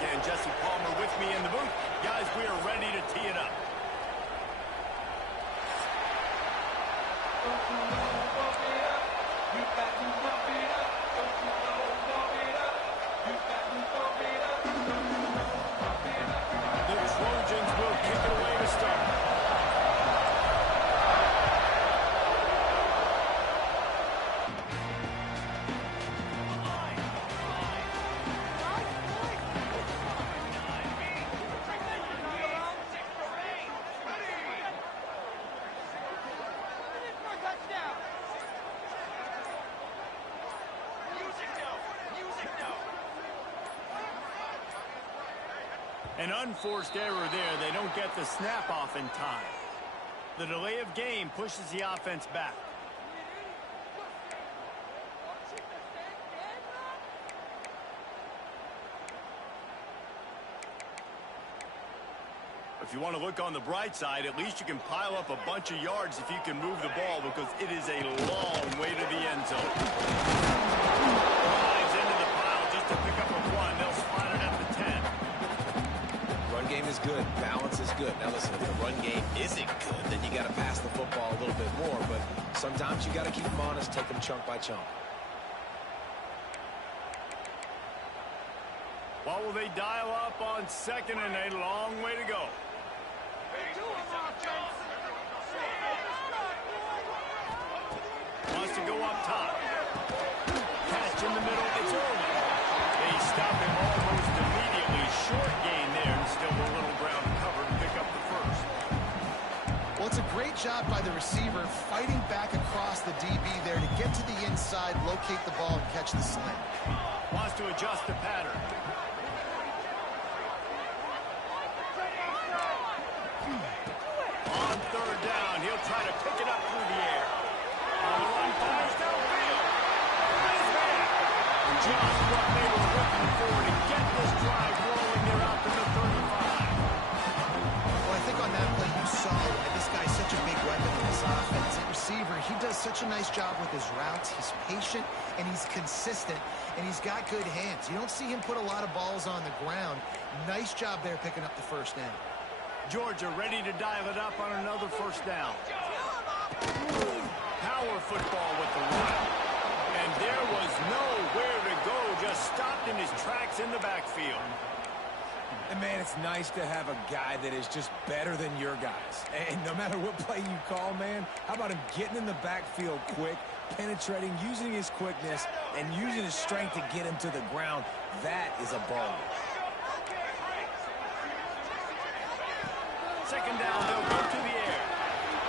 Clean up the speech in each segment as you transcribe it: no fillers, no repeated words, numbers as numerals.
again. Jesse Palmer with me in the booth. Guys, we are ready to tee it up. The Trojans will kick it away to start. An unforced error there. They don't get the snap off in time. The delay of game pushes the offense back. If you want to look on the bright side, at least you can pile up a bunch of yards if you can move the ball, because it is a long way to the end zone. Drives into the pile just to pick up a one. They'll spot it at the 10. Run game is good. Balance is good. Now listen, if the run game isn't good, then you got to pass the football a little bit more. But sometimes you got to keep them honest, take them chunk by chunk. What will they dial up on second and a long way to go? Wants to go up top. Catch in the middle. It's early. They stop him almost immediately. Short gain there, and still a little ground covered to pick up the first. Well, it's a great job by the receiver fighting back across the DB there to get to the inside, locate the ball, and catch the slant. Wants to adjust the pattern. On third down, he'll try to pick it up through the air. On the run, fires downfield. Nice man. Just what they were looking for to get this drive rolling. They're out to the 35. Well, I think on that play you saw that this guy's such a big weapon in this offense. At receiver, he does such a nice job with his routes. He's patient, and he's consistent, and he's got good hands. You don't see him put a lot of balls on the ground. Nice job there picking up the first down. Georgia ready to dial it up on another first down. Power football with the run. And there was nowhere to go, just stopped in his tracks in the backfield. And, man, it's nice to have a guy that is just better than your guys. And no matter what play you call, man, how about him getting in the backfield quick, penetrating, using his quickness, and using his strength to get him to the ground? That is a ball. Second down, they'll go to the air.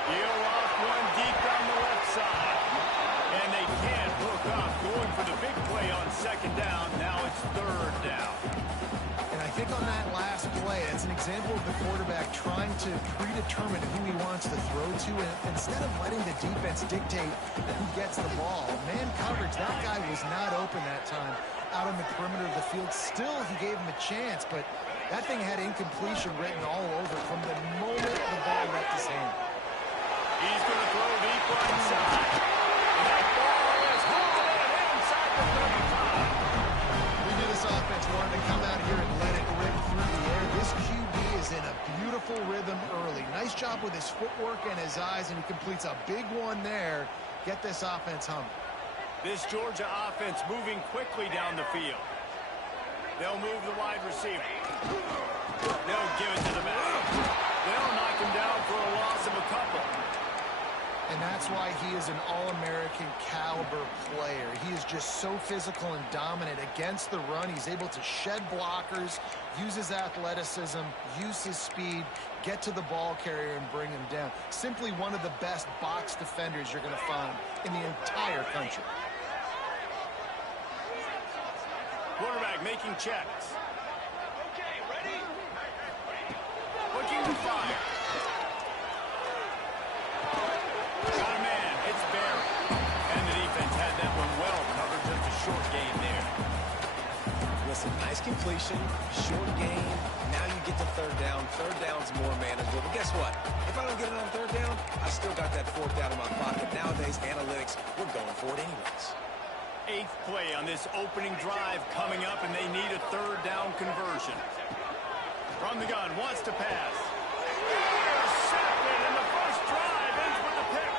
He'll off one deep down the left side. And they can't hook up. Going for the big play on second down. Now it's third down. And I think on that last play, it's an example of the quarterback trying to predetermine who he wants to throw to. And instead of letting the defense dictate who gets the ball, man coverage, that guy was not open that time out on the perimeter of the field. Still, he gave him a chance, but that thing had incompletion written all over from the moment the ball left his hand. He's going to throw deep right side. And that ball is hauled in inside the 35. We knew this offense wanted to come out here and let it rip through the air. This QB is in a beautiful rhythm early. Nice job with his footwork and his eyes, and he completes a big one there. Get this offense humming. This Georgia offense moving quickly down the field. They'll move the wide receiver. They'll give it to the back. They'll knock him down for a loss of a couple. And that's why he is an All-American caliber player. He is just so physical and dominant against the run. He's able to shed blockers, use his athleticism, use his speed, get to the ball carrier and bring him down. Simply one of the best box defenders you're going to find in the entire country. Quarterback making checks. Okay, ready? Looking to fire. Got a man. It's Barry. And the defense had that one well covered. Just a short gain there. Listen, nice completion, short gain. Now you get to third down. Third down's more manageable. But guess what? If I don't get it on third down, I still got that fourth down in my pocket. Nowadays, analytics, we're going for it anyways. 8th play on this opening drive coming up, and they need a 3rd down conversion. From the gun, wants to pass. Intercepted, and the first drive ends with a pick.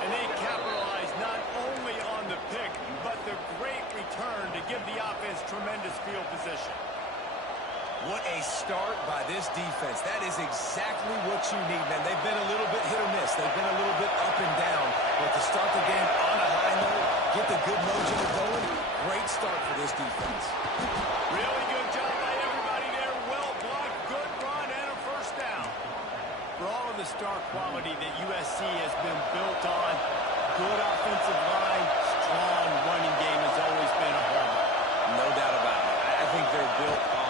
And they capitalize not only on the pick, but the great return to give the offense tremendous field position. What a start by this defense. That is exactly what you need, man. They've been a little bit hit or miss. They've been a little bit up and down. But to start the game on a high note, get the good mojo going, great start for this defense. Really good job by everybody there. Well blocked, good run, and a first down. For all of the star quality that USC has been built on, good offensive line, strong running game has always been a hallmark. No doubt about it. I think they're built on,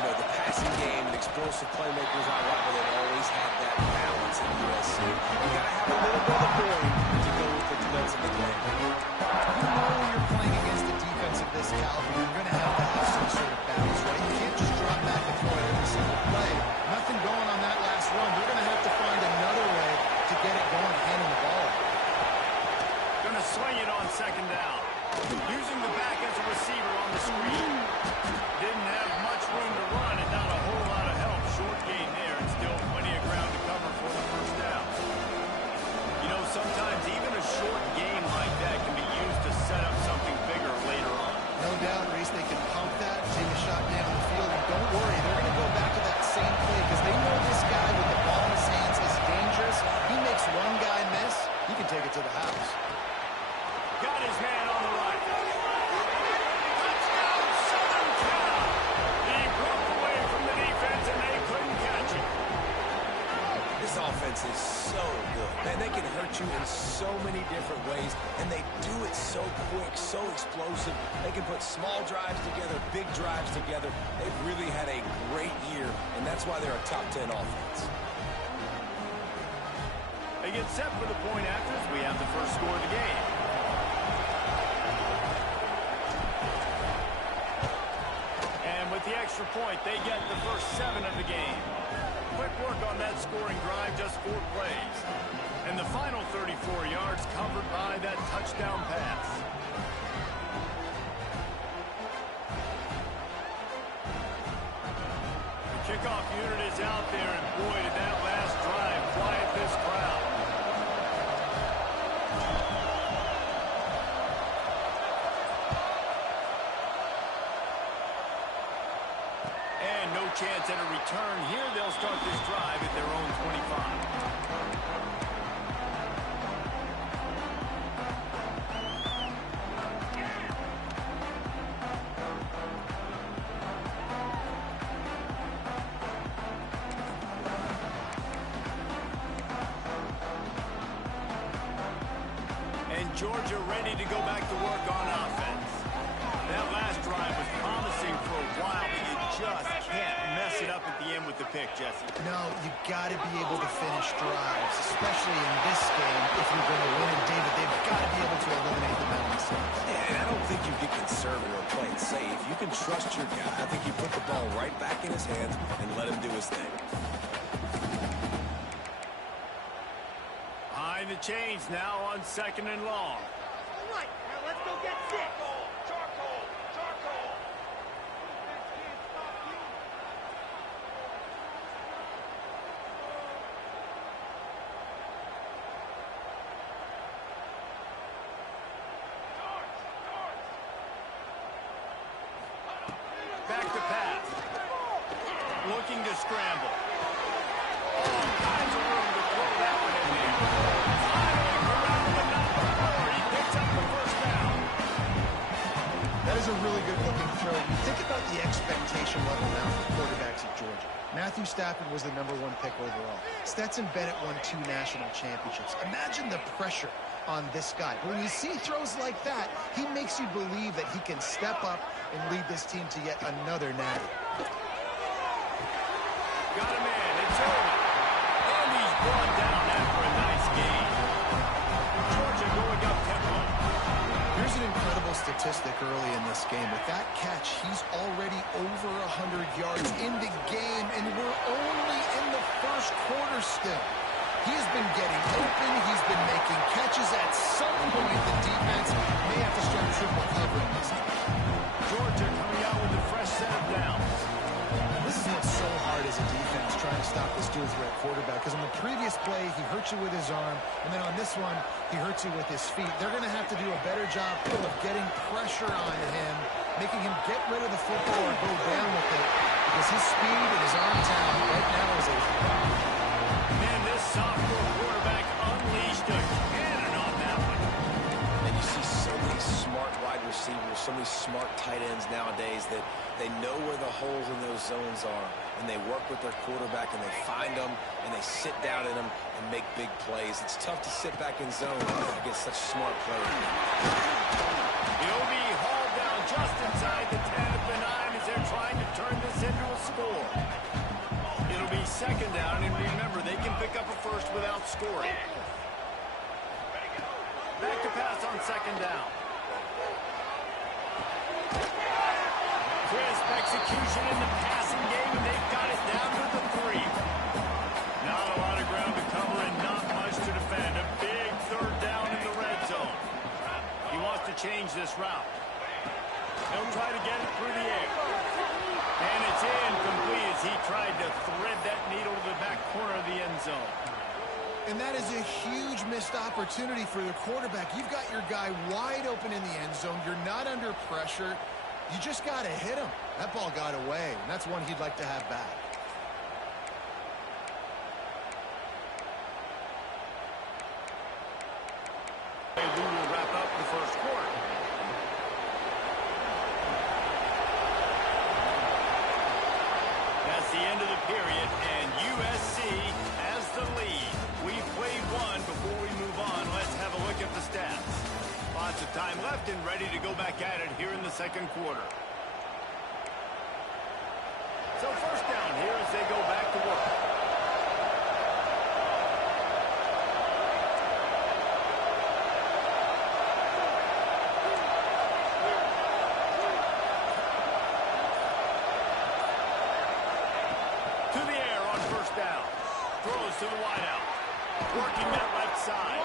the passing game and explosive playmakers out wide, but they've always had that balance in USC. You got to have a little bit of brain to go with the defense of the game. You know when you're playing against a defense of this caliber, you're going to have some sort of balance, right? You can't just drop back and throw it every single play. Nothing going on that last run. You're going to have to find another way to get it going, handing the ball. Going to swing it on 2nd down. Using the back as a receiver on the screen. Didn't have much room to run and not a whole lot of help. Short gain there and still plenty of ground to cover for the first down. Sometimes even a short game like that can be used to set up something bigger later on. No doubt, Reese, they can pump that, take a shot down the field, and don't worry, they're going to go back to that same play because they know this guy with the ball in his hands is dangerous. He makes one guy miss, he can take it to the house. Got his man on the right. Touchdown, Southern Cal. He broke away from the defense and they couldn't catch him. This offense is so good. Man, they can hurt you in so many different ways, and they do it so quick, so explosive. They can put small drives together, big drives together. They've really had a great year, and that's why they're a top 10 offense. They get set for the point after as we have the first score of the game. And with the extra point, they get the first 7 of the game. Quick work on that scoring drive, just 4 plays. And the final 34 yards covered by that touchdown pass. The kickoff unit is out there, and boy, did that last drive quiet this crowd. And no chance at a return here. They'll start this drive at their own 25. And Georgia ready to go back to work on offense. That last drive was promising for a while, but you just can't mess it up at the end with the pick, Jesse. No, you got to be able to finish drives, especially in this game if you're going to win. And David, they've got to be able to eliminate the mental mistakes. Yeah, and I don't think you get conservative or play it safe. You can trust your guy. I think you put the ball right back in his hands and let him do his thing. Behind the chains now on 2nd and long. All right, now let's go get 6. Charcoal, charcoal. Defense can't stop you. Back to pass. Looking to scramble. All kinds of room to throw that one in there. Finally corralled the number 4. He picks up the first down. That is a really good looking throw. You think about the expectation level now for quarterbacks at Georgia. Matthew Stafford was the #1 pick overall. Stetson Bennett won 2 national championships. Imagine the pressure on this guy. But when you see throws like that, he makes you believe that he can step up and lead this team to yet another natty. Got him in. It's over. And he's brought down after a nice gain. Georgia going up tempo. Here's an incredible statistic early in this game. With that catch, he's already over 100 yards in the game, and we're only in the first quarter still. He has been getting open. He's been making catches. At some point, the defense may have to start triple covering this guy. Georgia coming out with a fresh set of downs. This is what's so hard as a defense, trying to stop this dual threat quarterback. Because on the previous play, he hurt you with his arm. And then on this one, he hurts you with his feet. They're going to have to do a better job of getting pressure on him, making him get rid of the football or go down with it. Because his speed and his arm talent right now is a problem. And this sophomore quarterback unleashed a cannon on that one. And you see so many smart wide receivers, so many smart tight ends nowadays that they know where the holes in those zones are, and they work with their quarterback, and they find them, and they sit down in them and make big plays. It's tough to sit back in zone against such smart players. He'll be hauled down just inside the 10 of the 9 as they're trying to turn this into a score. It'll be second down, and remember, they can pick up a first without scoring. Back to pass on second down. Crisp execution in the passing game, and they've got it down to the 3. Not a lot of ground to cover and not much to defend. A big third down in the red zone. He wants to change this route. He'll try to get it through the air. And it's incomplete as he tried to thread that needle to the back corner of the end zone. And that is a huge missed opportunity for the quarterback. You've got your guy wide open in the end zone. You're not under pressure. You just got to hit him. That ball got away, and that's one he'd like to have back. We will wrap up the first quarter. That's the end of the period, and USC has the lead. We've played one before we move on. Let's have a look at the stats. Lots of time left and ready to go back at it here in the second quarter. So first down here as they go back to work. To the air on first down. Throws to the wideout. Working that left side.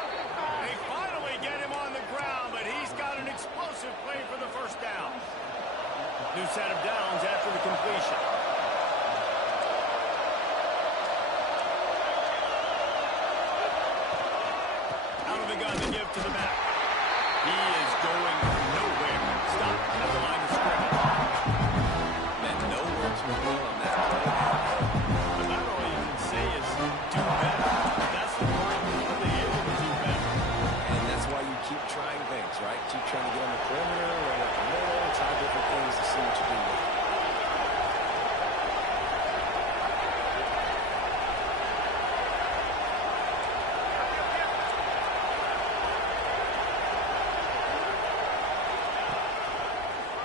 They finally get him on the ground, but he's got an explosive play for the first down. New set of downs after the completion. Out of the gun to give to the back. He is going nowhere. Stop at the line of scrimmage. Man, nowhere to go on that play. About all you can say is do better. That's the point. Are they able to do better? And that's why you keep trying things, right? Keep trying to get on the perimeter, right up the middle, try different things to see what you do with it.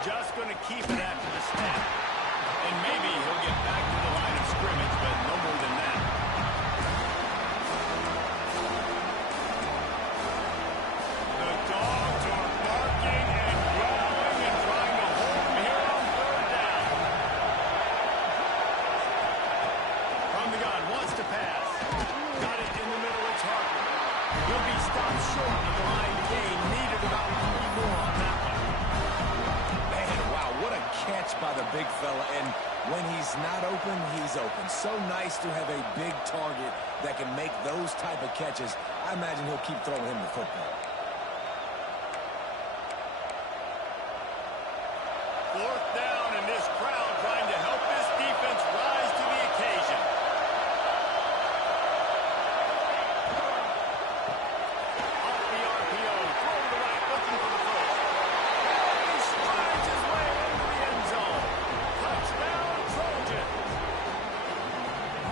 Just going to keep it after the snap. And maybe he'll get back to the line of scrimmage, but no more than that. The dogs are barking and growling and trying to hold him here on third down. From the gun, wants to pass. Got it in the middle, it's Harper. He'll be stopped short of the line to gain. Needed about 3 more on that one. What a catch by the big fella, and when he's not open, he's open. So nice to have a big target that can make those type of catches. I imagine he'll keep throwing him the football. Fourth down, and this crowd trying to help this defense rise to the occasion. Off the RPO, throw to the right, looking for the first. He strides his way into the end zone. Touchdown, Trojans.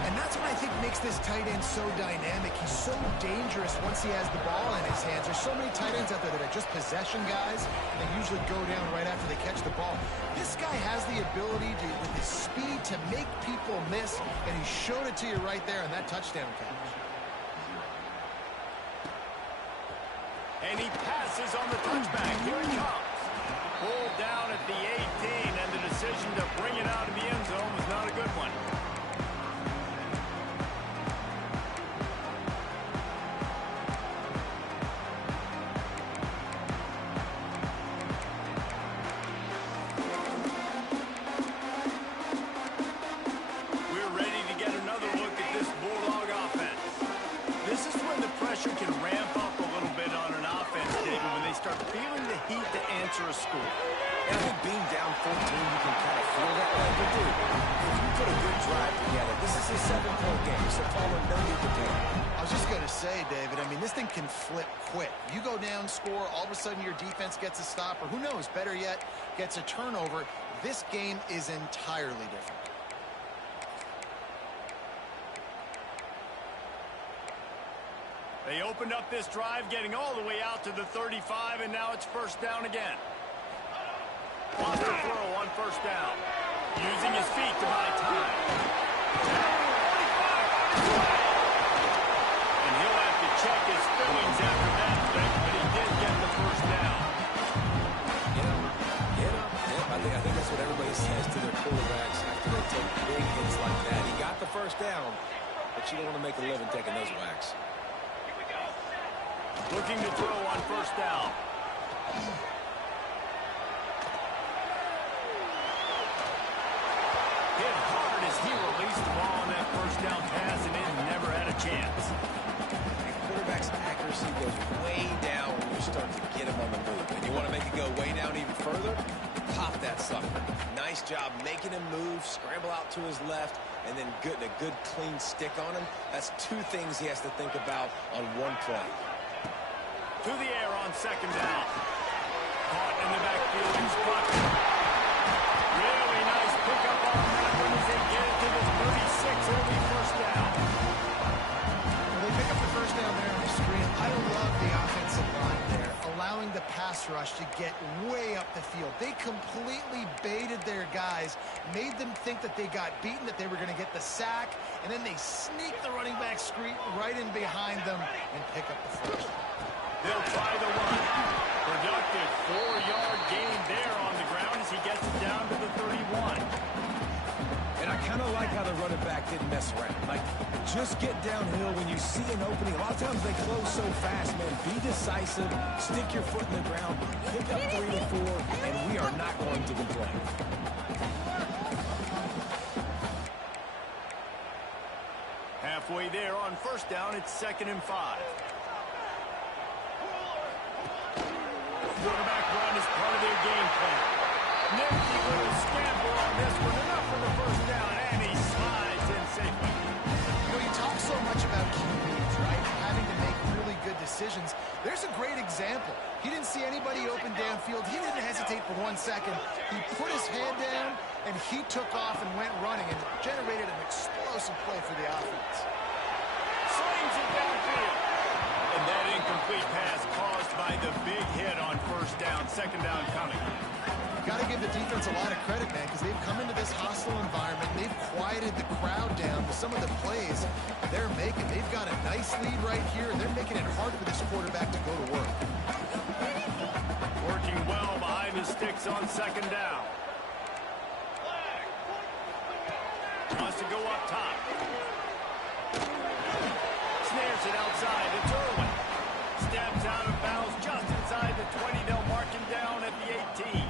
And that's what I think makes this tight end so dynamic. He's so dangerous once he has the ball in his hands. There's so many tight ends out there that are just possession guys, and they usually go down right after they catch the ball. This guy has the ability to, with his speed, to make people miss, and he showed it to you right there on that touchdown catch. And he passes on the touchback. Here he comes. Pulled down at the 18, and the decision to bring it out of the end zone was not a good one. If you put a good drive together, this is a 7-point game, so Palmer, no need to panic. I was just going to say, David, I mean, this thing can flip quick. You go down, score, all of a sudden your defense gets a stop, or who knows, better yet, gets a turnover. This game is entirely different. They opened up this drive, getting all the way out to the 35, and now it's first down again. Wants to throw on first down. Using his feet to buy time. And he'll have to check his feelings after that thing, but he did get the first down. Get him. Yep, I think that's what everybody says to their quarterbacks after they take big hits like that. He got the first down, but you don't want to make a living taking those whacks. Looking to throw on first down. Hit hard as he released the ball on that first down pass, and it never had a chance. And quarterback's accuracy goes way down when you start to get him on the move. And you want to make it go way down even further? Pop that sucker. Nice job making him move, scramble out to his left, and then getting a good clean stick on him. That's two things he has to think about on one play. To the air on second down. Caught in the backfield and spotted. Really nice pickup on that one as they get it to the 36. It'll be first down. Well, they pick up the first down there on the screen. I love the offensive line there, allowing the pass rush to get way up the field. They completely baited their guys, made them think that they got beaten, that they were going to get the sack, and then they sneak the running back screen right in behind them and pick up the first. They'll try the run. Productive 4-yard gain there on the ground as he gets it down to the 31. And I kind of like how the running back didn't mess around. Like, just get downhill when you see an opening. A lot of times they close so fast, man. Be decisive, stick your foot in the ground, pick up 3 to 4, and we are not going to complain. Halfway there on first down, it's 2nd and 5. Quarterback run is part of their game plan. Nifty little scamper on this one. Enough for the first down, and he slides in safely. You know, you talk so much about QBs, right? Having to make really good decisions. There's a great example. He didn't see anybody open downfield. He didn't hesitate for 1 second. He put his head down, and he took off and went running and generated an explosive play for the offense. Slings it downfield. And that incomplete pass caused by the big hit on first down. 2nd down coming. Got to give the defense a lot of credit, man, because they've come into this hostile environment. They've quieted the crowd down with some of the plays they're making. They've got a nice lead right here, and they're making it hard for this quarterback to go to work. Working well behind the sticks on 2nd down. Wants to go up top. Snares it outside. It's Irwin. Steps out of bounds just inside the 20. They'll mark him down at the 18.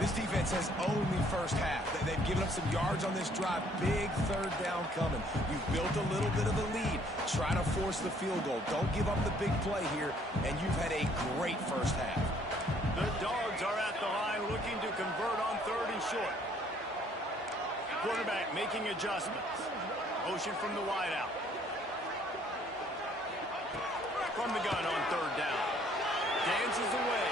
This defense has owned the first half. They've given up some yards on this drive. Big 3rd down coming. You've built a little bit of the lead. Try to force the field goal. Don't give up the big play here, and you've had a great first half. The Dogs are at the line looking to convert on 3rd and short. Quarterback making adjustments. Motion from the wideout. From the gun on 3rd down. Dances away.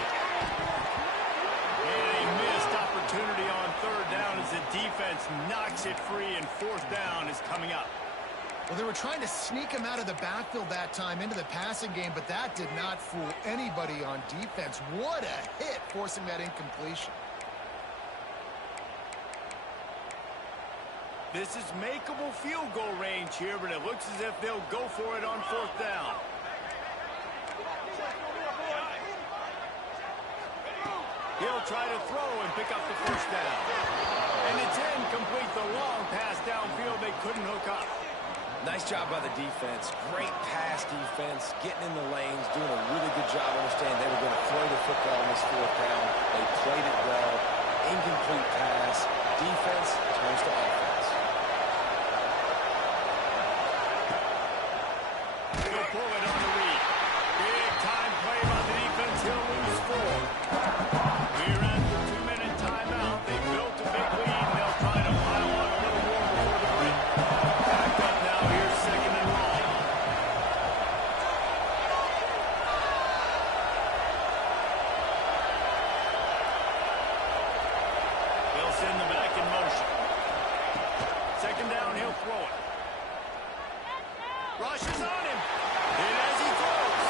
And a missed opportunity on 3rd down as the defense knocks it free, and 4th down is coming up. Well, they were trying to sneak him out of the backfield that time into the passing game, but that did not fool anybody on defense. What a hit, forcing that incompletion. This is makeable field goal range here, but it looks as if they'll go for it on 4th down. He'll try to throw and pick up the first down. And it's incomplete. The long pass downfield they couldn't hook up. Nice job by the defense. Great pass defense, getting in the lanes, doing a really good job understanding they were going to throw the football on this 4th down. They played it well. Incomplete pass. Defense turns to offense. He'll pull it on the read. Big time play by the defense. He'll lose 4. We're at the 2-minute timeout. They built a big lead, and they'll try Rushes on him. And as he throws,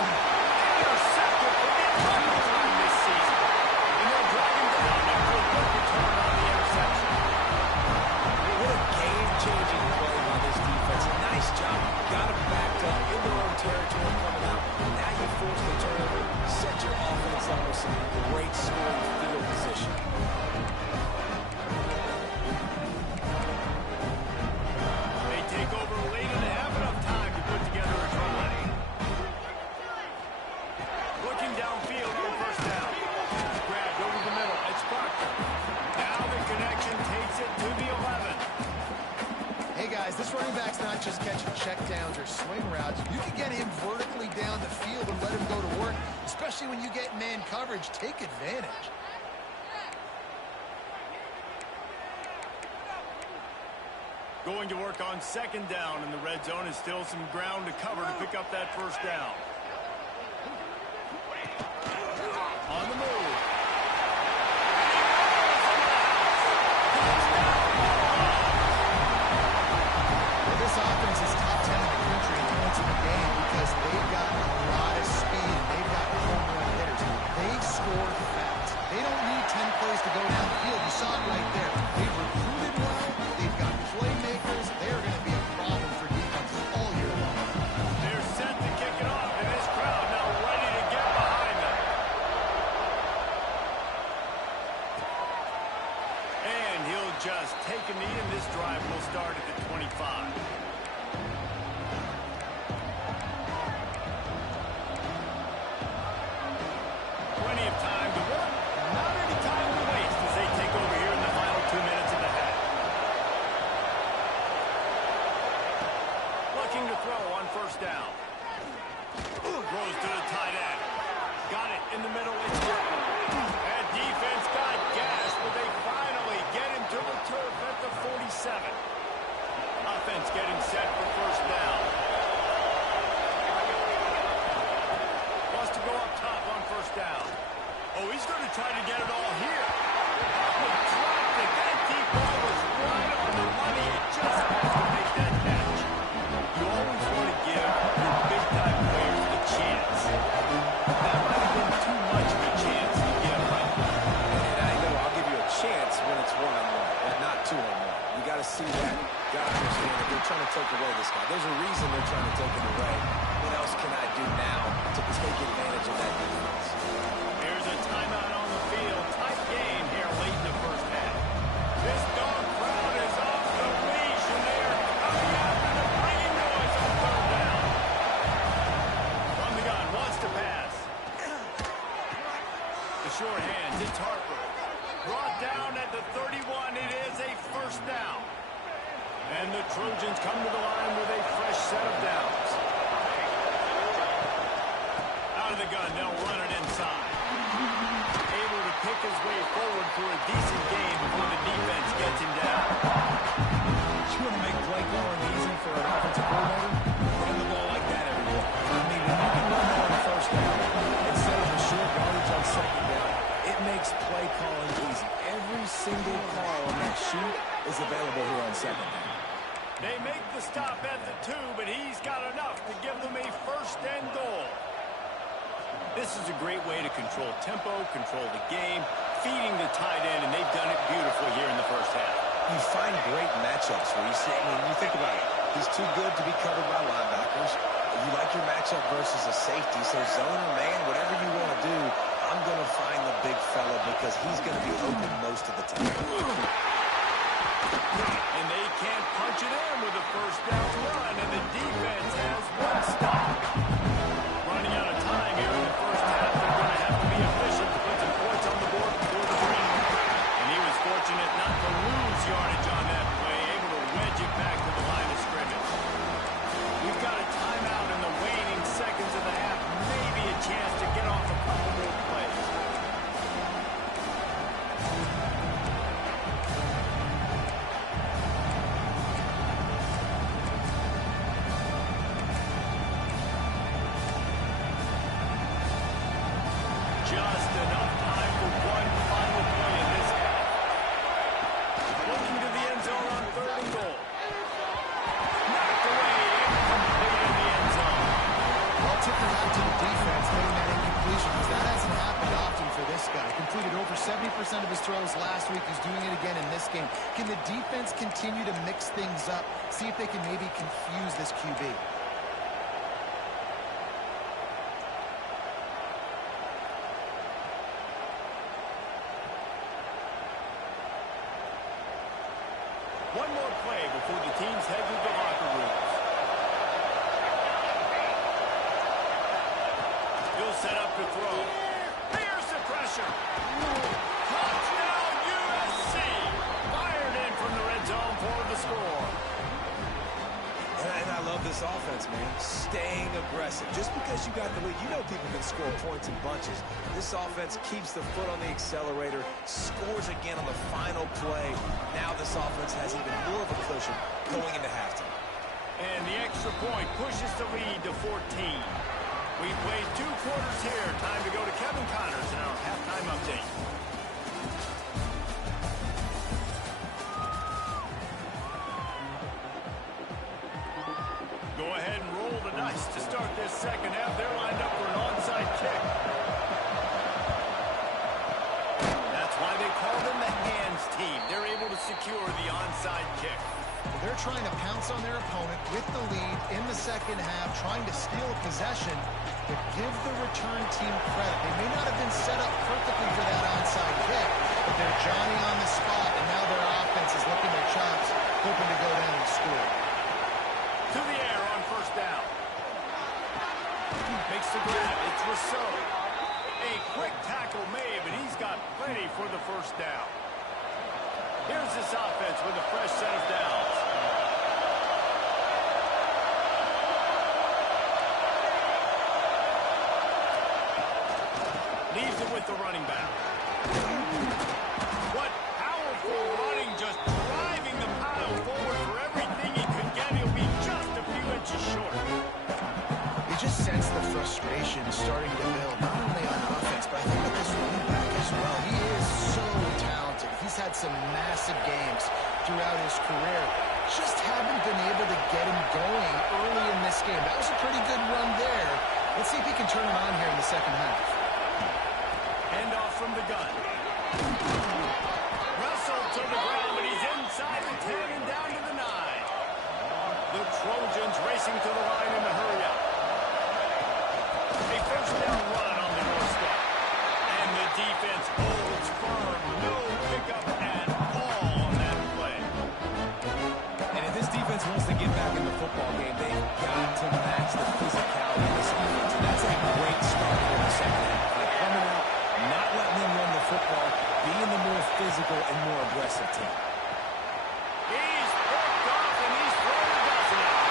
intercepted for the 11th time this season. And they'll drag him down after a good return on the interception. What a game-changing play by this defense. Nice job. Got him backed up in their own territory coming out. Now you force the turnover, set your offense up with some great scoring field position. They take over late and have enough time to put together a drive. Looking downfield on first down. Grabbed over the middle. It's Parker. Now the connection takes it to the 11. Hey guys, this running back's not just catching checkdowns or swing routes. You can get him vertically down the field and let him go to work, especially when you get man coverage. Take advantage. Going to work on second down, and the red zone is still some ground to cover to pick up that first down. On the move. This offense is top 10 in the country in points in the game because they've got a lot of speed and they've got home run hitters. They score fast. They don't need 10 plays to go down the field. You saw it right there. They've recruited well. They've got playmakers. They're going to be a problem for defenses all year long. They're set to kick it off, and this crowd now ready to get behind them. And he'll just take a knee, and this drive will start at the 25. Plenty of time to work. Not any time to waste as they take over here in the final 2 minutes of the half. Looking to throw on first down. Throws to the tight end. Got it in the middle. It's good. That defense got gas, but they finally get him to the turf at the 47. Offense getting set for first down. Wants to go up top on first down. Oh, he's going to try to get it all here. Oh, dropped it. That deep ball was right on the money. It just has to make that catch. You always want to give your big-time players a chance. That might have been too much of a chance to give right now. And I know I'll give you a chance when it's one-on-one, but not two-on-one. You got to see that. Got to understand that they're trying to take away this guy. There's a reason they're trying to take him away. What else can I do now to take advantage of that defense? Here's a timeout on the field. Tight game here late in the first half. This dog crowd is off the leash, and they are coming after the bringing noise on third down. From the gun, wants to pass. The short hands, it's Harper. Brought down at the 31, it is a first down. And the Trojans come to the line with a fresh set of downs. Out of the gun, they'll run it inside. Able to pick his way forward for a decent game before the defense gets him down. You want to make play calling easy for an offensive coordinator? Run the ball like that every day. I mean, when you can run that on the first down instead of a short yardage on second down, it makes play calling easy. Every single call on that sheet is available here on second down. They make the stop at the 2, but he's got enough to give them a first and goal. This is a great way to control tempo, control the game, feeding the tight end, and they've done it beautifully here in the first half. You find great matchups where you see, I mean, you think about it. He's too good to be covered by linebackers. You like your matchup versus a safety, so zone or man, whatever you want to do, I'm going to find the big fella because he's going to be open most of the time. And they can't punch it in with a first down run, and the defense has one stop. Running out of time here in the first half. They're going to have to be efficient to put some points on the board before the break. And he was fortunate not to lose yardage on that play, able to wedge it back to the line of scrimmage. We've got a timeout in the waning seconds of the half. Maybe a chance to get off a couple more plays. these throws last week. He's doing it again in this game. Can the defense continue to mix things up? See if they can maybe confuse this QB. One more play before the teams head to the locker rooms. He'll set up to throw. Here's the pressure. Touchdown USC. Fired in from the red zone for the score. And I love this offense, man. Staying aggressive. Just because you got the lead, you know people can score points in bunches. This offense keeps the foot on the accelerator, scores again on the final play. Now this offense has even more of a cushion going into halftime. And the extra point pushes the lead to 14. We played 2 quarters here. Time to go to Kevin Connors in our halftime update. Go ahead and roll the dice to start this second half. They're lined up for an onside kick. That's why they call them the hands team. They're able to secure the onside kick. They're trying to pounce on their opponent with the lead in the second half, trying to steal a possession, but give the return team credit. They may not have been set up perfectly for that onside kick, but they're Johnny on the spot, and now their offense is licking their chops, hoping to go down and score. To the air on first down. Makes the grab. It's Rousseau. A quick tackle made, but he's got plenty for the first down. Here's this offense with a fresh set of downs. Leaves it with the running back. What powerful running, just driving the pile forward for everything he could get. He'll be just a few inches short. You just sense the frustration starting to build, not only on offense, but I think with this running back as well. He is so talented. He's had some massive games throughout his career. Just haven't been able to get him going early in this game. That was a pretty good run there. Let's see if he can turn it on here in the second half. Hand off from the gun. Russell to the ground, but he's inside the 10 and down to the 9. The Trojans racing to the line in the hurry-up. A first down run on the doorstep. And the defense holds firm. No pickup at all on that play. And if this defense wants to get back in the football game, they've got to match the physicality of this offense. And that's a great start for the second half. They're coming out, not letting them run the football, being the more physical and more aggressive team. He's picked off and he's thrown a dozen out.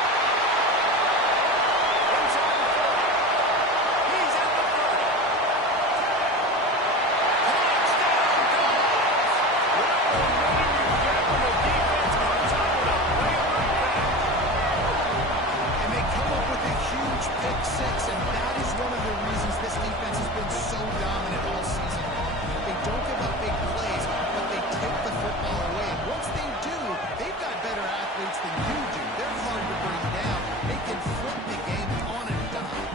Inside the 40. He's at the 30. Touchdown, Dogs! What a running you get when the defense comes out with a play like that. And they come up with a huge pick six, and that is one of the reasons this defense has been so dominant all season long. They don't give up big plays, but they take the football away. And once they do, they've got better athletes than you do. They're hard to bring down. They can flip the game on a dime.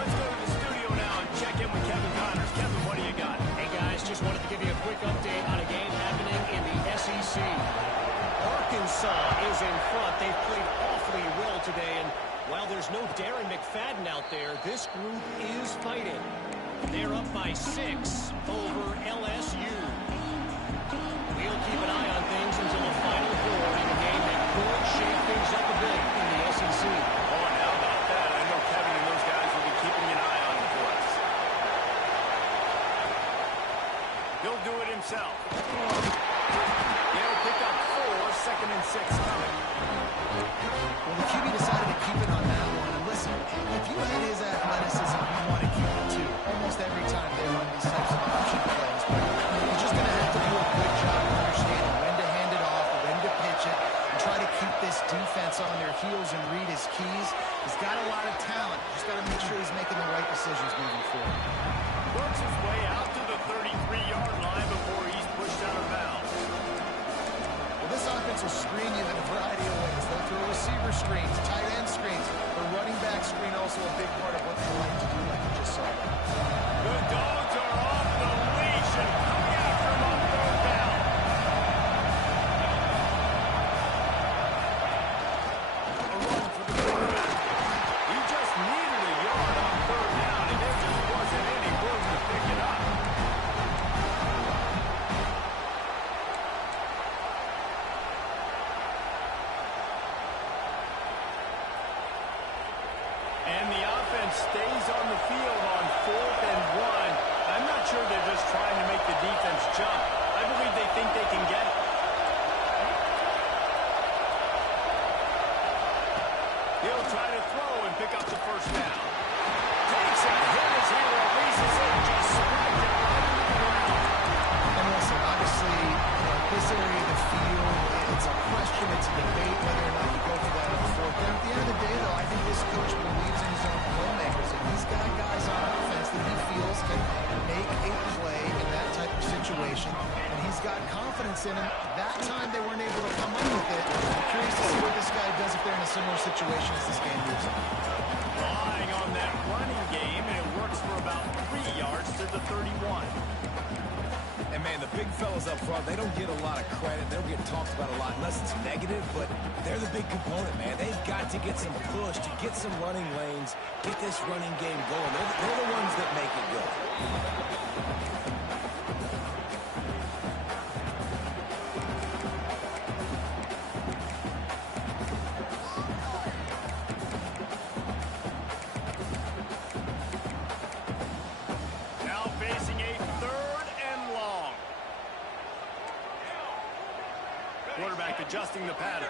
Let's go to the studio now and check in with Kevin Connors. Kevin, what do you got? Hey guys, just wanted to give you a quick update on a game happening in the SEC. Arkansas is in front. They've played awfully well today, and while there's no Darren McFadden out there, this group is fighting. They're up by 6 over LSU. We'll keep an eye on things until the final quarter in a game that could shake things up a bit in the SEC. Oh, and how about that? I know Kevin and those guys will be keeping an eye on it for us. He'll do it himself. He'll pick up 4, second and 6 coming. Well, the QB decided to keep it on that one. And listen, if you had his athleticism, you want to keep it too. Almost every time they run these types of option plays. But he's just going to have to do a good job of understanding when to hand it off, when to pitch it, and try to keep this defense on their heels and read his keys. He's got a lot of talent. Just got to make sure he's making the right decisions moving forward. Works his way out to the 33-yard line before he's pushed out of bounds. Well, this offense will screen you in a variety of ways. They'll throw receiver screens, tight end screens. The running back screen also a big part of what they like to do, like you just saw. The Dogs are off the leash and coming after him on 3rd And the offense stays on the field on 4th and 1. I'm not sure they're just trying to make the defense jump. I believe they think they can get it. He'll try to throw and pick up the first down. Takes a hit as he releases it. Just swiped it right into the ground. And listen, obviously, this area of the field, it's a question, it's a debate whether or not you go for that on 4th down. At the end of the day, though, I think this coach believes in his own playmakers, and he's got guys on offense that he feels can make a play in that type of situation, and he's got confidence in him. That time they weren't able to come up with it. I'm curious to see what this guy does if they're in a similar situation as this game moves on. Relying on that running game, and it works for about 3 yards to the 31. And, man, the big fellas up front, they don't get a lot of credit. They don't get talked about a lot unless it's negative, but they're the big component, man. They've got to get some push, to get some running lanes, get this running game going. They're the ones that make it go. Quarterback adjusting the pattern.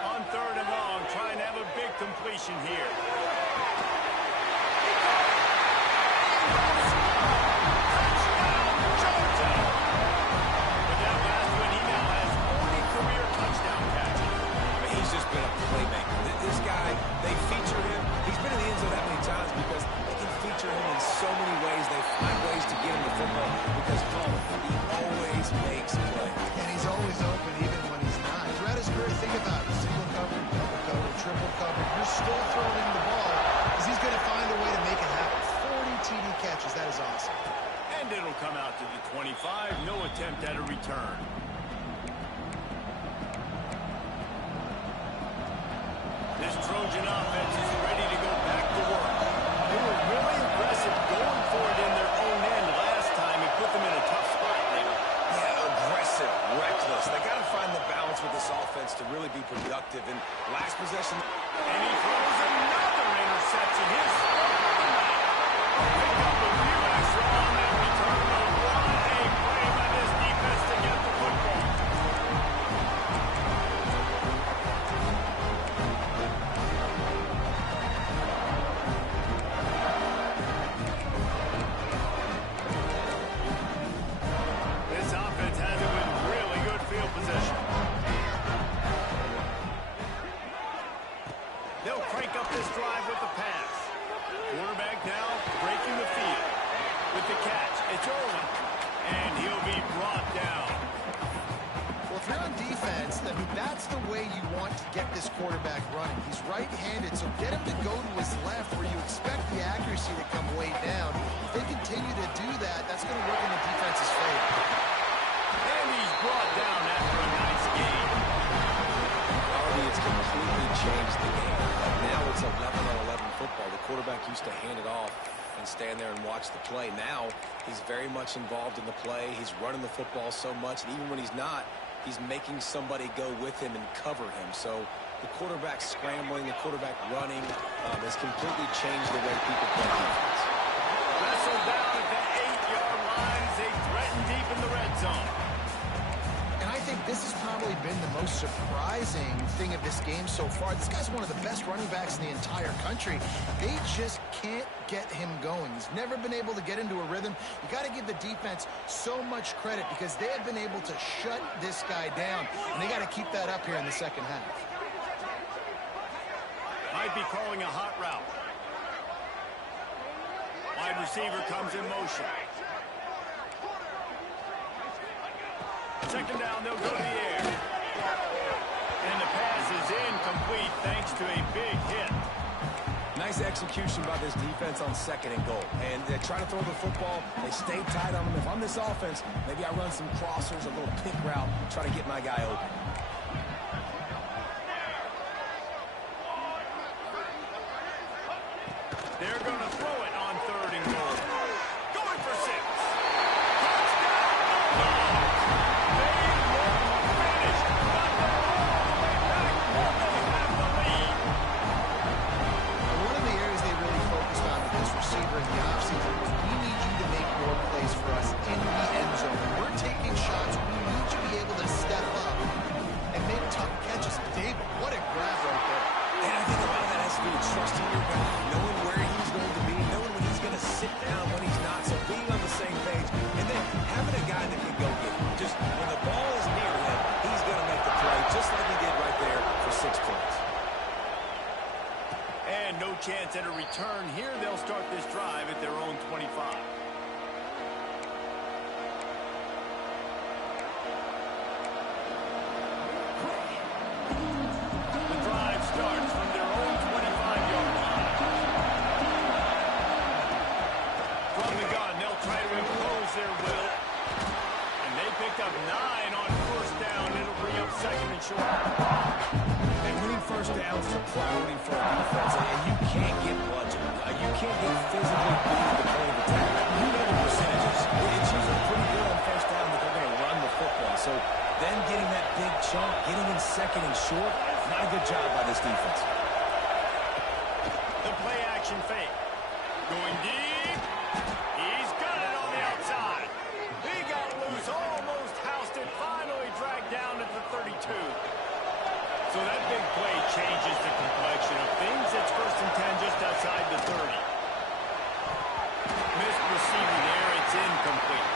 On 3rd and long, trying to have a big completion here. Touchdown, Georgia! With that last one, he now has 40 career touchdown catches. He's just been a playmaker. This guy, they feature him. He's been in the end zone that many times because they can feature him in so many ways. They find ways to get him the football because, he always makes play. And he's always open even when he's not. Throughout his career, think about it. Single coverage, double coverage, triple coverage. You're still throwing him the ball because he's going to find a way to make it happen. 40 TD catches. That is awesome. And it'll come out to the 25. No attempt at a return. This Trojan offense is ready to go back to work. They were really aggressive going for it in their own end last time. It put them in a tough spot later. Yeah, aggressive, reckless. They got to find the balance with this offense to really be productive. And last possession. And he throws another interception. His pick up a few extra on that return. But what a play by this defense to get the football. This offense has it with really good field position. They'll crank up this drive with the pass. Quarterback now breaking the field. With the catch, it's Irwin. And he'll be brought down. Well, if you're on defense, I mean, that's the way you want to get this quarterback running. He's right-handed, so get him to go to his left where you expect the accuracy to come way down. If they continue to do that, that's going to work in the defense's favor. And he's brought down after a nice game. It's completely changed the game. Now it's 11-on-11 football. The quarterback used to hand it off and stand there and watch the play. Now he's very much involved in the play. He's running the football so much, and even when he's not, he's making somebody go with him and cover him. So the quarterback scrambling, the quarterback running has completely changed the way people play defense. Wrestled down at the 8-yard line as they threaten deep in the red zone. And I think this has probably been the most surprising thing of this game so far. This guy's one of the best running backs in the entire country. They just can't get him going. He's never been able to get into a rhythm. You got to give the defense so much credit because they have been able to shut this guy down. And they got to keep that up here in the second half. Might be calling a hot route. Wide receiver comes in motion. Second down, they'll go to the air. And the pass is incomplete thanks to a big hit. Nice execution by this defense on 2nd and goal. And they try to throw the football. They stay tight on them. If I'm this offense, maybe I run some crossers, a little pick route, try to get my guy open. They're going to throw it on 3rd and goal. Going for 6. Touchdown! They look finished, but they're all the way go get it. Just when the ball is near him, he's going to make the play, just like he did right there for 6 points. And no chance at a return here. They'll start this drive at their own 25. The drive starts from their own 25-yard line. From the gun, they'll try to impose their will. And they picked up 9 on first down. It'll bring up second and short. And winning first downs is a priority for a defense, and you can't get bludgeoned. You can't get physically beat at the point of attack. You know the percentages. It's usually pretty good on first down that they're going to run the football. So them getting that big chunk, getting in second and short, not a good job by this defense. The play action fake. Going deep. He's got it on the outside. He got loose, almost housed it, finally dragged down at the 32. So that big play changes the complexion of things. It's first and 10 just outside the 30. Missed receiver there. It's incomplete.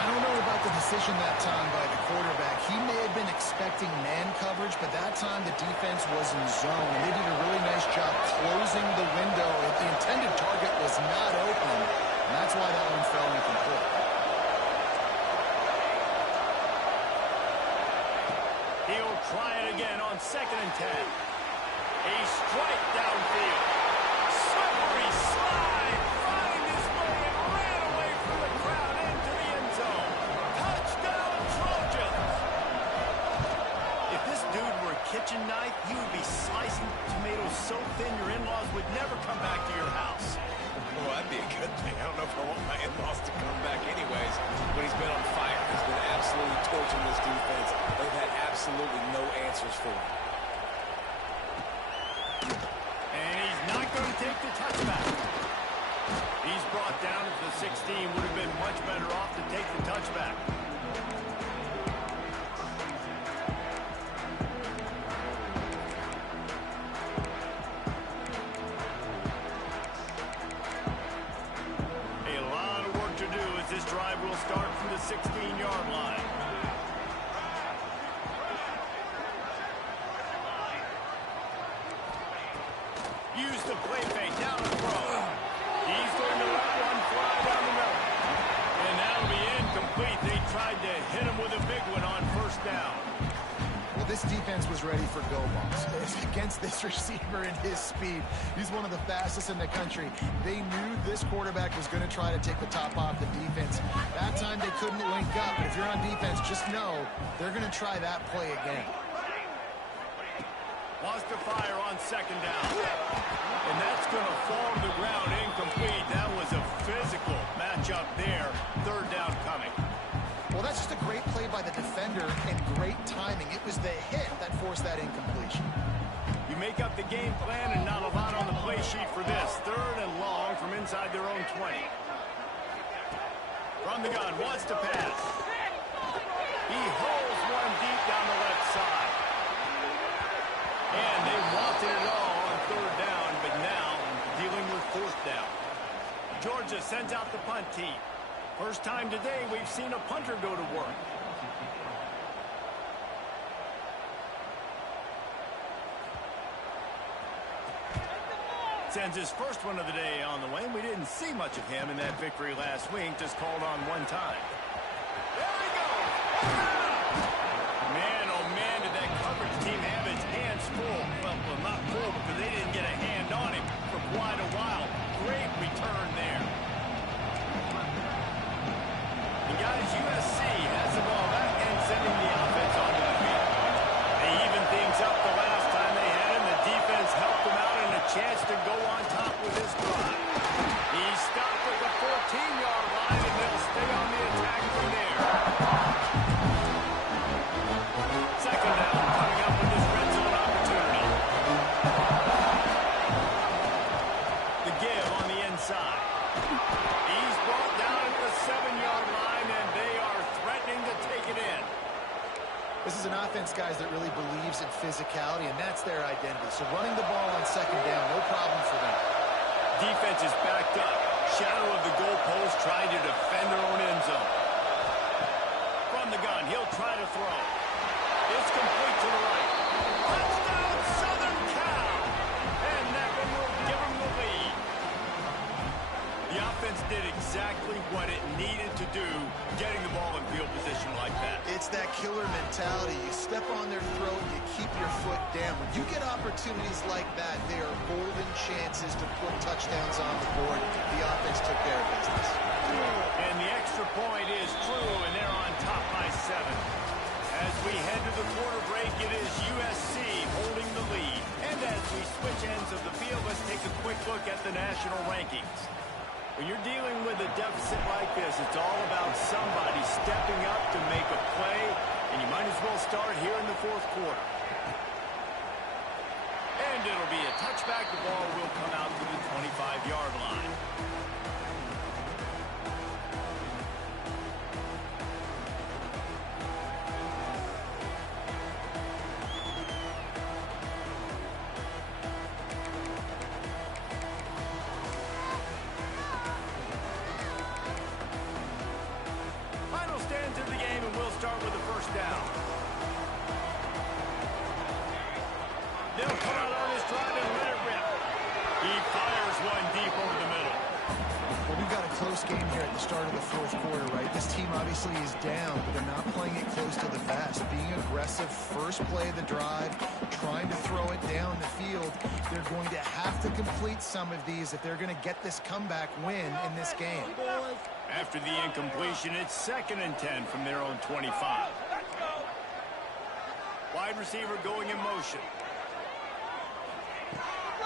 I don't know about the decision that time by the quarterback. He may have been expecting man coverage, but that time the defense was in zone, and they did a really nice job closing the window. The intended target was not open, and that's why that one fell incomplete. He'll try it again on second and 10. A strike downfield. Slippery slide. Find his way and ran away from the crowd into the end zone. Touchdown, Trojans. If this dude were a kitchen knife, you would be slicing tomatoes so thin your in-laws would never come back to your house. Well, that'd be a good thing. I don't know if I want my in-laws to come back anyways, but he's been on fire. He's been absolutely torching this defense. They've had absolutely no answers for him. And he's not going to take the touchback. He's brought down at the 16. Would have been much better off to take the touchback. This drive will start from the 16-yard line. Use the play fake down the throw. He's going to let one fly down the middle. And that'll be incomplete. They tried to hit him with a big one on first down. Well, this defense was ready for go balls. Against this receiver and his speed, he's one of the fastest in the country. They knew this quarterback was going to try to take the top off the defense. That time they couldn't link up, but if you're on defense, just know they're going to try that play again. Wants to fire on second down. And that's going to fall to the ground incomplete. That was a physical matchup there. Third down coming. Well, that's just a great play by the defender and great timing. It was the hit that forced that incompletion. You make up the game plan and not a lot on the play sheet for this. Third and long from inside their own 20. From the gun, wants to pass. He holds one deep down the left side. And they wanted it all on third down, but now dealing with fourth down. Georgia sends out the punt team. First time today we've seen a punter go to work. Sends his first one of the day on the way. We didn't see much of him in that victory last week. Just called on one time. There he goes. Man, oh man, did that coverage team have its hands full. Well, not full because they didn't get a hand on him for quite a while. Great return there. And guys, USC has the ball back and sending the offense onto the field. They evened things up the last time they had him. The defense helped them out and a chance to go on top with his drive. He stopped at the 14-yard line and they'll stay on the attack from there. Second down coming up with this red zone opportunity. The give on the inside. He's brought down at the 7-yard line, and they are threatening to take it in. This is an offense, guys, that really believes in physicality, and that's their identity. So running the ball on second down, no problem for them. Defense is backed up. Shadow of the goalpost trying to defend their own end zone. try to throw. It's complete to the right. Touchdown, Southern Cal! And that one will give them the lead. The offense did exactly what it needed to do, getting the ball in field position like that. It's that killer mentality. You step on their throat, you keep your foot down. When you get opportunities like that, they are golden chances to put touchdowns on the board. The offense took care of business. And the extra point is true, and they're on top by 7. As we head to the quarter break, it is USC holding the lead. And as we switch ends of the field, let's take a quick look at the national rankings. When you're dealing with a deficit like this, it's all about somebody stepping up to make a play, and you might as well start here in the fourth quarter. And it'll be a touchback. The ball will come out to the 25-yard line. Into the game, and we'll start with the first down. They'll come out on this drive and let it rip. He fires one deep over the middle. Well, we've got a close game here at the start of the fourth quarter, right? This team obviously is down, but they're not playing it close to the vest. Being aggressive, first play of the drive, trying to throw it down the field. They're going to have to complete some of these if they're going to get this comeback win in this game. After the incompletion, it's 2nd and 10 from their own 25. Wide receiver going in motion.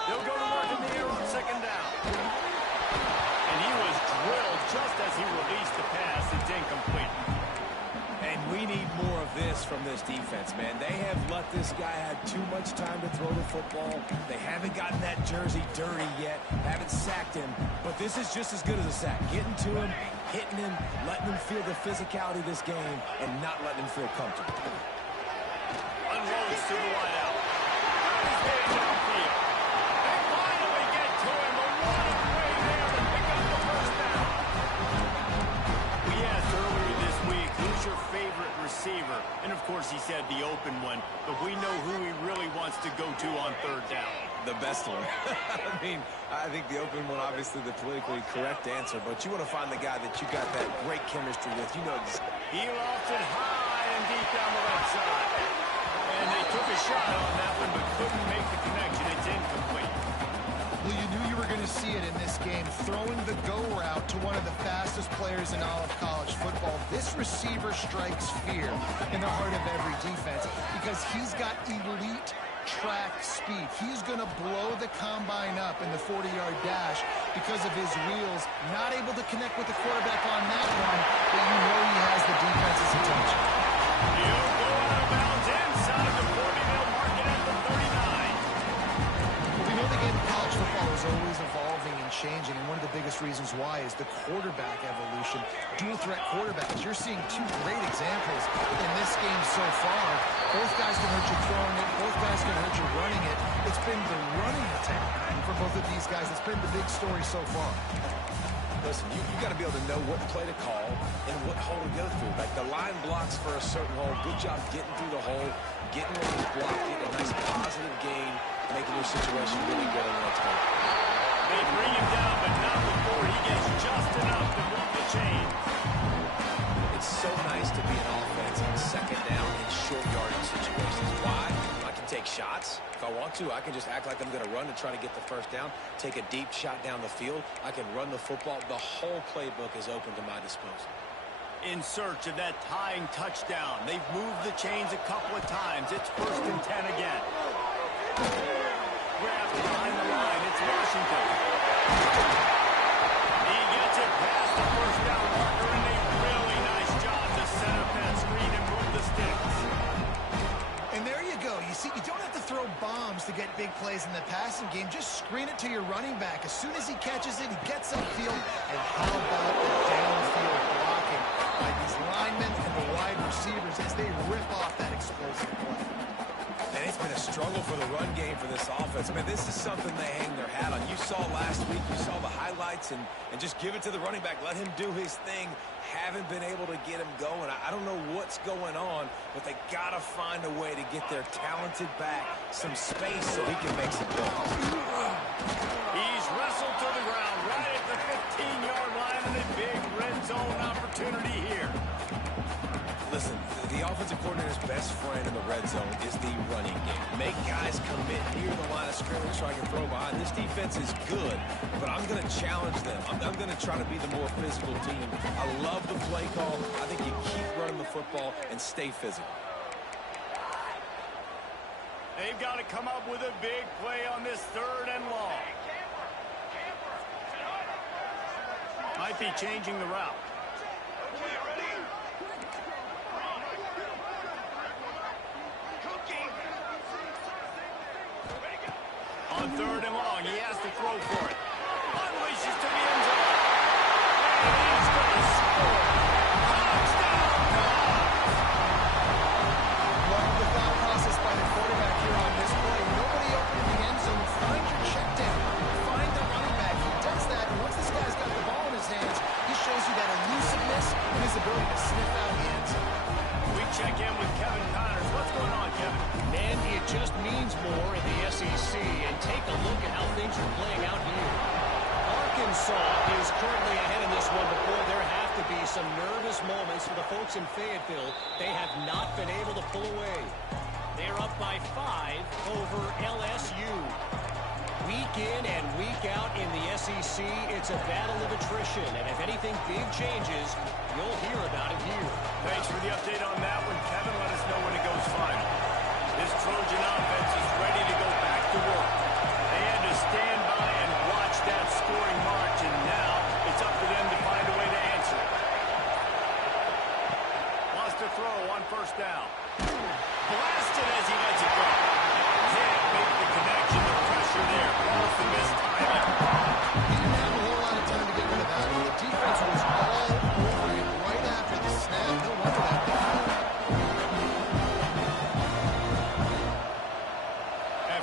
They'll go to work in the air on 2nd down. And he was drilled just as he released the pass. It's incomplete. And we need more of this from this defense, man. They have let this guy have too much time to throw the football. They haven't gotten that jersey dirty yet, haven't sacked him. But this is just as good as a sack. Getting to him, hitting him, letting him feel the physicality of this game, and not letting him feel comfortable. Unrolls to the wideout. He's getting downfield. They finally get to him. A running way there to pick up the first down. We asked earlier this week, who's your favorite receiver? And, of course, he said the open one. But we know who he really wants to go to on 3rd down. The best one. I think the open one, obviously the politically correct answer, but you want to find the guy that you got that great chemistry with. You know, he lost it high and deep down the left side. And they took a shot on that one, but couldn't make the connection. It's incomplete. Well, you knew you were going to see it in this game, throwing the go route to one of the fastest players in all of college football. This receiver strikes fear in the heart of every defense because he's got elite track speed. He's going to blow the combine up in the 40-yard dash because of his wheels. Not able to connect with the quarterback on that one, but you know he has the defense's attention. He'll go out of bounds inside of the 40. They'll mark it at the 39. Well, we know the game of college football is always evolving and changing, and one of the biggest reasons why is the quarterback evolution. Dual threat quarterbacks. You're seeing 2 great examples in this game so far. Both guys can hurt you throwing it. Both guys can hurt you running it. It's been the running attack for both of these guys. It's been the big story so far. listen, you got to be able to know what play to call and what hole to go through. Like the line blocks for a certain hole. Good job getting through the hole, getting where he's blocked, getting a nice positive gain, making your situation really good on the next play. They bring him down, but not before he gets just enough to move the chain. It's so nice to be an offense on second down in short yardage situations. Why? I can take shots. If I want to, I can just act like I'm going to run and try to get the first down, take a deep shot down the field. I can run the football. The whole playbook is open to my disposal. In search of that tying touchdown. They've moved the chains a couple of times. It's 1st and 10 again. Grabbed behind the line. It's Washington. He gets it past the first down marker, and a really nice job to set up that screen and move the sticks. And there you go. You see, you don't have to throw bombs to get big plays in the passing game. Just screen it to your running back. As soon as he catches it, he gets upfield. And how about the downfield blocking by these linemen and the wide receivers as they rip off that explosive play? And it's been a struggle for the run game for this offense. I mean, this is something they hang their hat on. You saw last week, you saw the highlights, and just give it to the running back. Let him do his thing. Haven't been able to get him going. I don't know what's going on, but they got to find a way to get their talented back some space so he can make some plays. He's wrestled to the ground right at the 15-yard line, and a big red zone opportunity here. Listen, the offensive coordinator's best friend in the red zone is the running game. Make guys commit near the line of scrimmage so I can throw behind. This defense is good, but I'm going to challenge them. I'm going to try to be the more physical team. I love the play call. I think you keep running the football and stay physical. They've got to come up with a big play on this 3rd and long. Might be changing the route. On 3rd and long, he has to throw for it. Unleashes to the end zone. And he's going to score. Touchdown, Dogs! Love the thought process by the quarterback here on this play. Nobody open in the end zone. Find your check down. Find the running back. He does that, and once this guy's got the ball in his hands, he shows you that elusiveness and his ability to sniff out the end zone. We check in with Kevin Connors. What's going on, Kevin? And it just means more in the SEC. And take a look at how things are playing out here. Arkansas is currently ahead in this one, but boy, there have to be some nervous moments for the folks in Fayetteville. They have not been able to pull away. They're up by 5 over LSU. Week in and week out in the SEC, it's a battle of attrition. And if anything big changes, you'll hear about it here. Thanks for the update on that one, Kevin. Let us know when it goes final. This Trojan offense is ready to go back to work. They had to stand by and watch that scoring march, and now it's up to them to find a way to answer it. Wants to throw on 1st down. Blasted as he lets it go. Can't make the connection. The pressure there. Almost a missed timing. He didn't have a whole lot of time to get rid of that. The defense was all over him right after the snap. No wonder that happened.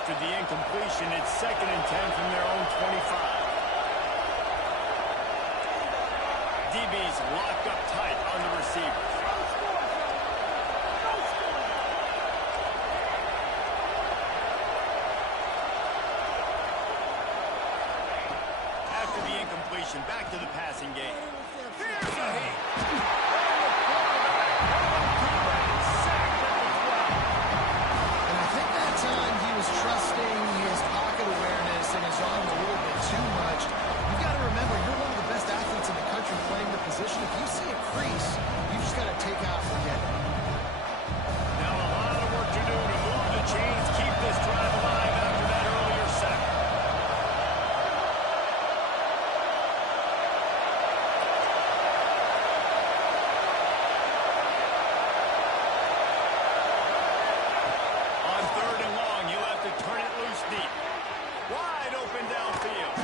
After the incompletion, it's 2nd and 10 from their own 25. DB's locked up tight on the receivers. After the incompletion, back to the passing game. Here's a hit. And I think that time he was trusting his pocket awareness and his arm a little bit too much. You've got to remember, you're one of the best athletes in the country playing the position. If you see a crease, you just got to take out and forget it. Now a lot of work to do to move the chains, keep this drive alive after that earlier sack. On 3rd and long, you'll have to turn it loose deep. Wide open downfield.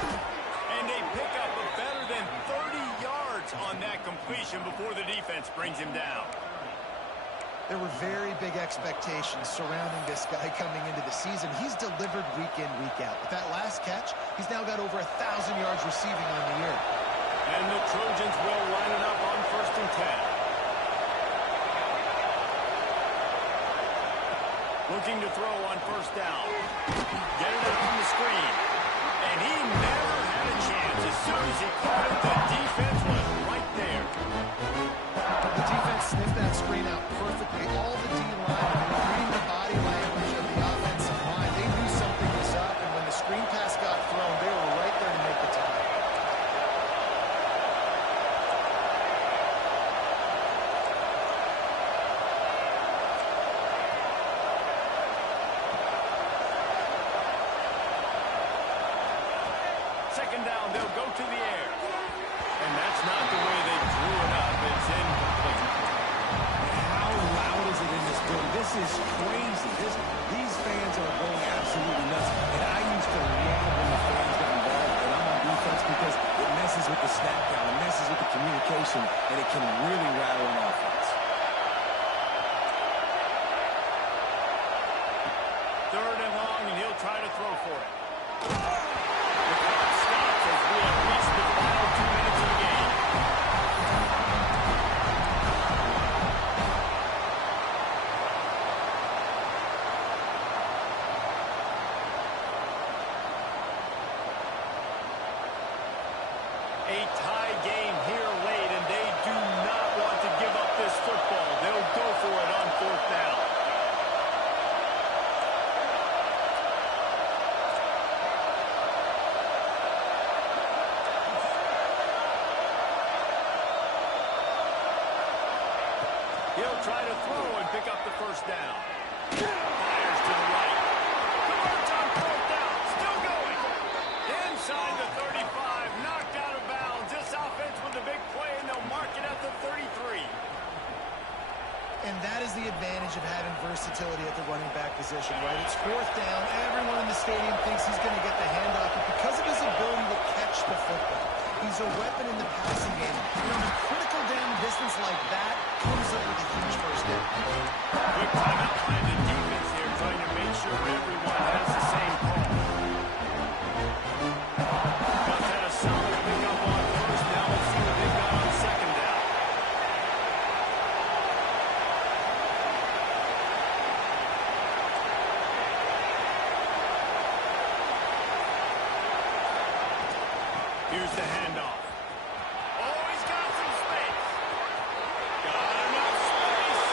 And they pick up a better than 30 yards on that completion before the defense brings him down. There were very big expectations surrounding this guy coming into the season. He's delivered week in, week out. With that last catch, he's now got over 1,000 yards receiving on the year. And the Trojans will line it up on 1st and 10. Looking to throw on 1st down. Get it out on the screen. And he never had a chance. As soon as he caught it, the defense was right there. The defense sniffed that screen out perfectly. All the D-line, reading the body language of the offensive line, they knew something was up, and when the screen pass got thrown, they were right there to make the tackle. Second down, they'll go to the air. And that's not the way they drew it up. It's incomplete. How loud is it in this building? This is crazy. These fans are going absolutely nuts. And I used to love when the fans got involved and I'm on defense because it messes with the snap count, it messes with the communication, and it can really rattle an offense. throw for it. The clock stops as we have reached the final 2 minutes of the game. A tie game here late, and they do not want to give up this football. They'll go for it on 4th down. He'll try to throw and pick up the 1st down. Fires to the right. Converts on 4th down. Still going. Inside the 35. Knocked out of bounds. This offense with a big play, and they'll mark it at the 33. And that is the advantage of having versatility at the running back position, right? It's 4th down. Everyone in the stadium thinks he's going to get the handoff, but because of his ability to catch the football, he's a weapon in the passing game. When a critical down distance like that comes up with a huge 1st down. Quick timeout by the defense here, trying to make sure everyone has the same call. Just had a solid pickup on 1st. Now let's see what they've got on 2nd down. Here's the handoff. Oh, he's got some space. Got enough space.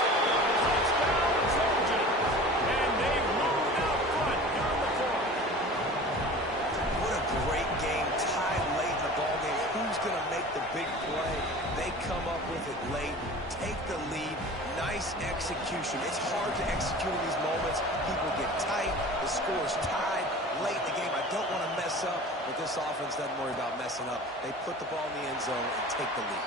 Touchdown, Trojans. And they moved out front here in the 4th. What a great game, tied late in the ball game. Who's going to make the big play? They come up with it late, take the lead. Nice execution. It's hard to execute in these moments. People get tight. The score's tied late in the game. I don't want to mess up, but this offense doesn't worry about messing up. They put the ball in the end zone and take the lead.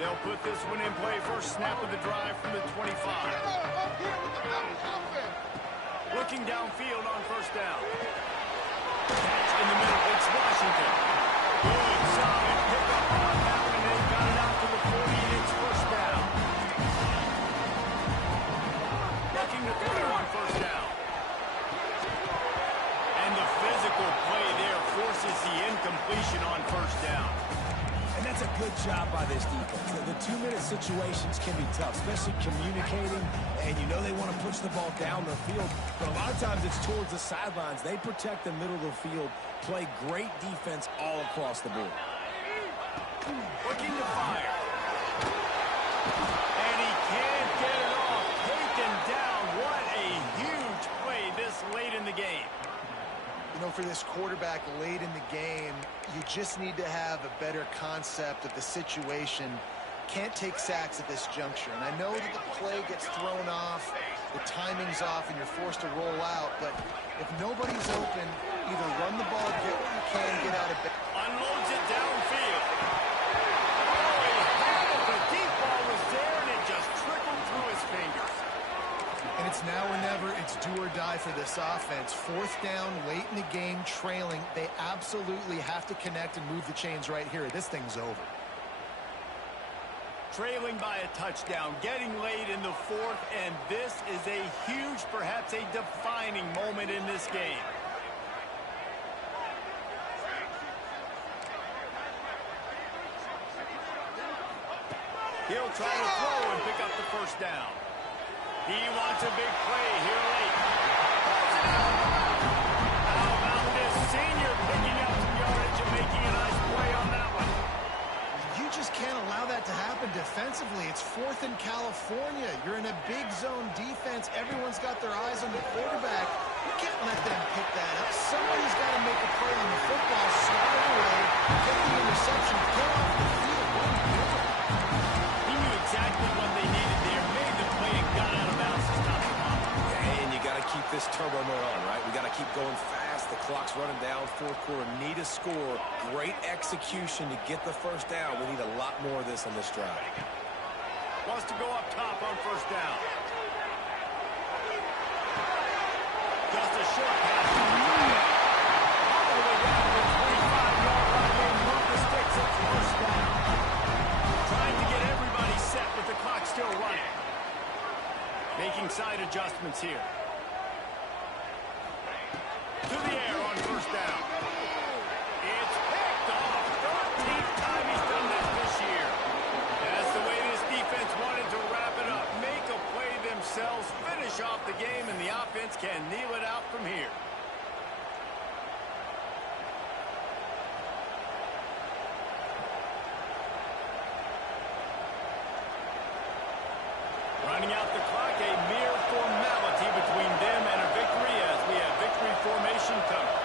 They'll put this one in play. First snap of the drive from the 25. Looking downfield on 1st down. Catch in the middle. It's Washington. Good, solid pickup on that one. They've got it out to the 40, and it's 1st down. Looking to throw on 1st down. And the physical play there forces the incompletion on 1st down. And that's a good job by this defense. The 2-minute situations can be tough, especially communicating, and you know they want to push the ball down the field, but a lot of times it's towards the sidelines. They protect the middle of the field, play great defense all across the board. Looking to fire. And he can't get it off. Taken down. What a huge play this late in the game. You know, for this quarterback late in the game, you just need to have a better concept of the situation. Can't take sacks at this juncture. And I know that the play gets thrown off, the timing's off, and you're forced to roll out. But if nobody's open, either run the ball, get what you can, get out of bed. Unloads it downfield. Oh, he had it. The deep ball was there, and it just trickled through his fingers. And it's now or never. It's do or die for this offense. 4th down, late in the game, trailing. They absolutely have to connect and move the chains right here. This thing's over. Trailing by a touchdown, getting late in the 4th, and this is a huge, perhaps a defining moment in this game. He'll try to throw and pick up the 1st down. He wants a big play here late. How about this senior picking up some yardage and making a nice play on that one? You just can't allow that to happen defensively. It's 4th in California. You're in a big zone defense. Everyone's got their eyes on the quarterback. You can't let them pick that up. Somebody's got to make a play on the football, slide away, get the interception, get off the field. What are you doing? He knew exactly what they needed there, made the play, and got out of bounds to stop the run. And you got to keep this turbo mode on, right? We got to keep going fast. The clock's running down. 4th quarter, need a score. Great execution to get the 1st down. We need a lot more of this on this drive. Wants to go up top on 1st down. Just a short pass. All the way down to the 25-yard line. They move this still running. Making side adjustments here. To the air on first down. It's picked off. 13th time he's done this year. That's the way this defense wanted to wrap it up. Make a play themselves, finish off the game, and the offense can kneel it out from here. Running out the clock, a mere formality between them and a victory as we have victory formation coming.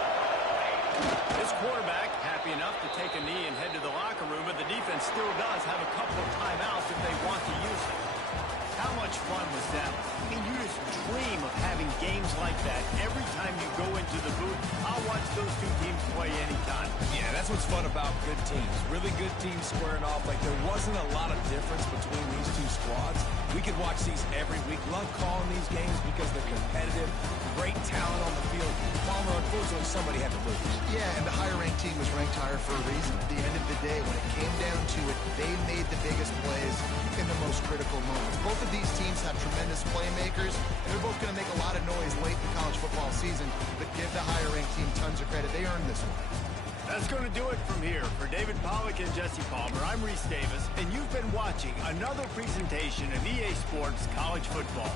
This quarterback happy enough to take a knee and head to the locker room, but the defense still does have a couple of timeouts if they want to use it. How much fun was that? I mean, you just dream of having games like that every time you go into the booth. I'll watch those two teams play anytime. Yeah, that's what's fun about good teams. Really good teams squaring off. Like, there wasn't a lot of difference between these two squads. We could watch these every week. Love calling these games because they're competitive. Great talent on the field. Palmer, unfortunately, somebody had to lose. Yeah, and the higher-ranked team was ranked higher for a reason. At the end of the day, when it came down to it, they made the biggest plays in the most critical moments. Both of these teams have tremendous playmakers, and they're both going to make a lot of noise late in the college football season, but give the higher-ranked team tons of credit. They earned this one. That's going to do it from here. For David Pollack and Jesse Palmer, I'm Reese Davis, and you've been watching another presentation of EA Sports College Football.